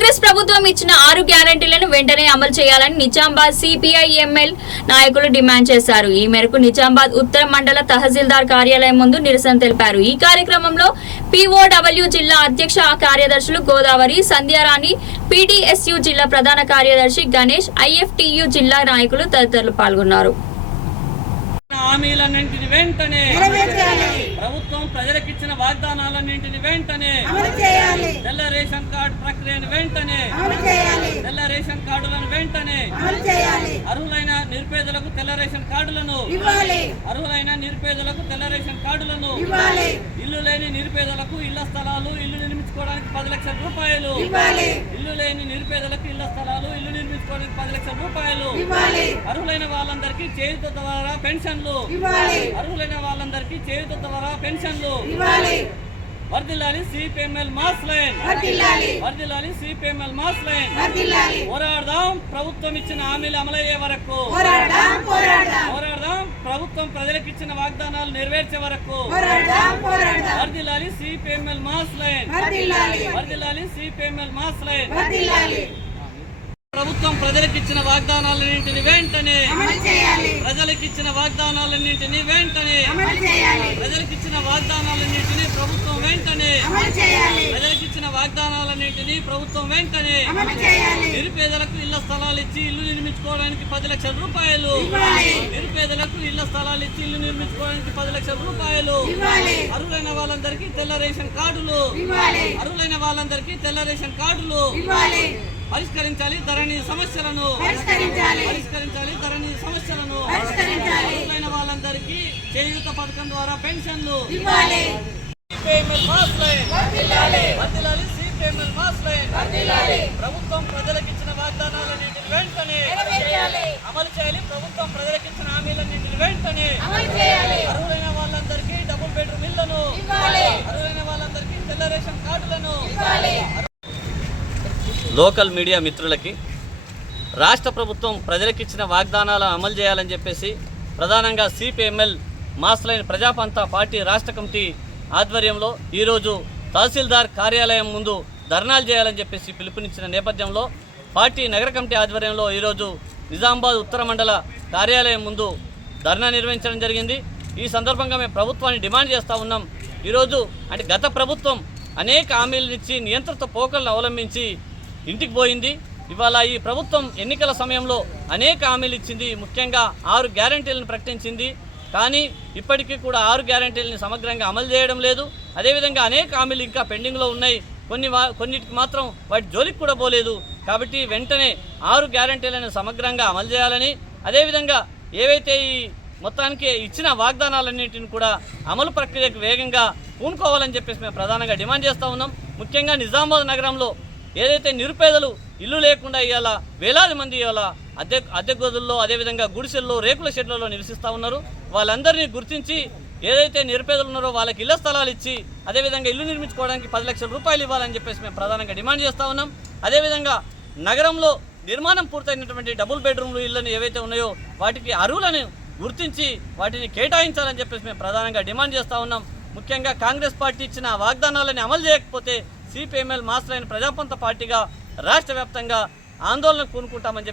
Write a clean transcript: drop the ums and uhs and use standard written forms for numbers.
కాంగ్రెస్ ప్రభుత్వం ఇచ్చిన 6 గ్యారెంటీలను వెంటనే అమలు చేయాలని నిజామాబాద్ సిపిఐ-ఎంఎల్ నాయకులు డిమాండ్ చేశారు. ఈ మేరకు నిజామాబాద్ ఉత్తర మండల తహసీల్దార్ కార్యాలయం ముందు నిరసన తెలిపారు. ఈ కార్యక్రమంలో పిఓడబ్ల్యూ జిల్లా అధ్యక్ష కార్యదర్శులు గోదావరి, సంధ్యారాణి, పీడీఎస్యు జిల్లా ప్రధాన కార్యదర్శి గణేష్, ఐఎఫ్టియు జిల్లా నాయకులు తదితరులు పాల్గొన్నారు. హామీలన్నింటిని వెంటనే ప్రభుత్వం ప్రజలకిచ్చిన వాగ్దానాలన్నింటిని వెంటనే తెల్ల రేషన్ కార్డు ప్రక్రియను వెంటనే తెల్ల రేషన్ కార్డులను వెంటనే అర్హులైన నిరుపేదలకు తెల్ల రేషన్ కార్డులను అర్హులైన నిరుపేదలకు తెల్ల రేషన్ కార్డులను ఇల్లు లేని నిరుపేదలకు ఇళ్ల స్థలాలు ఇల్లు నిర్మించుకోవడానికి 10 లక్షల రూపాయలు ఇల్లు లేని నిరుపేదలకు ఇళ్ల స్థలాలు ఇల్లు నిర్మించుకోవడానికి 10 లక్షల రూపాయలు అర్హులైన వాళ్ళందరికీ చేయూత ద్వారా పెన్షన్లు అర్హులైన వాళ్ళందరికీ చేయూత ద్వారా పెన్షన్లు వర్ధిల్లాలి సిపిఎంఎల్ మాస్ లైన్ వర్ధిల్లాలి సిపిఎంఎల్ మాస్ లైన్ పోరాడదాం ప్రభుత్వం ఇచ్చిన హామీలు అమలయ్యే వరకు పోరాడదాం ప్రభుత్వం ప్రజలకు ఇచ్చిన వాగ్దానాలు నెరవేర్చే వరకు వర్ధిల్లాలి సిపిఎంఎల్ మాస్ లైన్ వర్ధిల్లాలి సిపిఎంఎల్ మాస్ లైన్ ప్రభుత్వం ప్రజలకిచ్చిన వాగ్దానాలన్నింటిని వెంటనే ప్రజలకిచ్చిన వాగ్దానాలన్నింటినీ వెంటనే ప్రజలకిచ్చిన వాగ్దానాలన్నింటినీ ప్రభుత్వం వెంటనే ప్రజలకిచ్చిన వాగ్దానాలన్నింటినీ ప్రభుత్వం వెంటనే నిరుపేదలకు ఇళ్ల స్థలాలు ఇచ్చి ఇల్లు నిర్మించుకోవడానికి 10 లక్షల రూపాయలు నిరుపేదలకు ఇళ్ల స్థలాలు ఇచ్చి ఇల్లు నిర్మించుకోవడానికి 10 లక్షల రూపాయలు అర్హులైన వాళ్ళందరికీ తెల్ల రేషన్ కార్డులు అర్హులైన వాళ్ళందరికీ తెల్ల రేషన్ కార్డులు పరిష్కరించాలి ధరణి సమస్యలను పరిష్కరించాలి ధరణి సమస్యలను అర్హులైన వాళ్ళందరికీ చేయూత పథకం ద్వారా పెన్షన్లు ప్రభుత్వం ప్రజలకిచ్చిన వాగ్దానాలన్నింటిని వెంటనే అమలు చేయాలి. ప్రభుత్వం ప్రజలకిచ్చిన హామీలన్నింటిని వెంటనే అర్హులైన వాళ్ళందరికీ డబుల్ బెడ్రూమ్ ఇళ్లను అర్హులైన వాళ్ళందరికీ తెల్ల రేషన్ కార్డులను. లోకల్ మీడియా మిత్రులకి రాష్ట్ర ప్రభుత్వం ప్రజలకిచ్చిన వాగ్దానాలను అమలు చేయాలని చెప్పేసి ప్రధానంగా CPML mass line Praja Pantha party రాష్ట్ర కమిటీ ఆధ్వర్యంలో ఈరోజు తహసీల్దార్ కార్యాలయం ముందు ధర్నాలు చేయాలని చెప్పేసి పిలుపునిచ్చిన నేపథ్యంలో పార్టీ నగర కమిటీ ఆధ్వర్యంలో ఈరోజు నిజామాబాద్ ఉత్తర మండల కార్యాలయం ముందు ధర్నా నిర్వహించడం జరిగింది. ఈ సందర్భంగా మేము ప్రభుత్వాన్ని డిమాండ్ చేస్తూ ఉన్నాం. ఈరోజు అంటే గత ప్రభుత్వం అనేక హామీలనిచ్చి నియంత్రిత పోకలను అవలంబించి ఇంటికి పోయింది. ఇవాళ ఈ ప్రభుత్వం ఎన్నికల సమయంలో అనేక హామీలు ఇచ్చింది. ముఖ్యంగా 6 గ్యారెంటీలను ప్రకటించింది. కానీ ఇప్పటికీ కూడా 6 గ్యారెంటీలని సమగ్రంగా అమలు చేయడం లేదు. అదేవిధంగా అనేక హామీలు ఇంకా పెండింగ్లో ఉన్నాయి. కొన్నిటికి మాత్రం వాటి జోలికి కూడా పోలేదు. కాబట్టి వెంటనే 6 గ్యారెంటీలను సమగ్రంగా అమలు చేయాలని, అదేవిధంగా ఏవైతే ఈ మొత్తానికి ఇచ్చిన వాగ్దానాలన్నింటిని కూడా అమలు ప్రక్రియకు వేగంగా పూనుకోవాలని చెప్పేసి మేము ప్రధానంగా డిమాండ్ చేస్తూ ఉన్నాం. ముఖ్యంగా నిజామాబాద్ నగరంలో ఏదైతే నిరుపేదలు ఇల్లు లేకుండా ఇవాళ వేలాది మంది ఇవాళ అద్దె గదుల్లో, అదేవిధంగా గుడిసెల్లో, రేకుల షెడ్లలో నివసిస్తూ ఉన్నారు. వాళ్ళందరినీ గుర్తించి ఏదైతే నిరుపేదలు ఉన్నారో వాళ్ళకి ఇళ్ల స్థలాలు ఇచ్చి అదేవిధంగా ఇల్లు నిర్మించుకోవడానికి 10 లక్షల రూపాయలు ఇవ్వాలని చెప్పేసి మేము ప్రధానంగా డిమాండ్ చేస్తూ ఉన్నాం. అదేవిధంగా నగరంలో నిర్మాణం పూర్తయినటువంటి డబుల్ బెడ్రూమ్లు ఇళ్లను ఏవైతే ఉన్నాయో వాటికి అర్హులను గుర్తించి వాటిని కేటాయించాలని చెప్పేసి మేము ప్రధానంగా డిమాండ్ చేస్తూ ఉన్నాం. ముఖ్యంగా కాంగ్రెస్ పార్టీ ఇచ్చిన వాగ్దానాలని అమలు చేయకపోతే సిపిఎంఎల్ మాస్ లైన్ ప్రజాపంత పార్టీగా రాష్ట్ర వ్యాప్తంగా ఆందోళన పూనుకుంటామని చెప్పి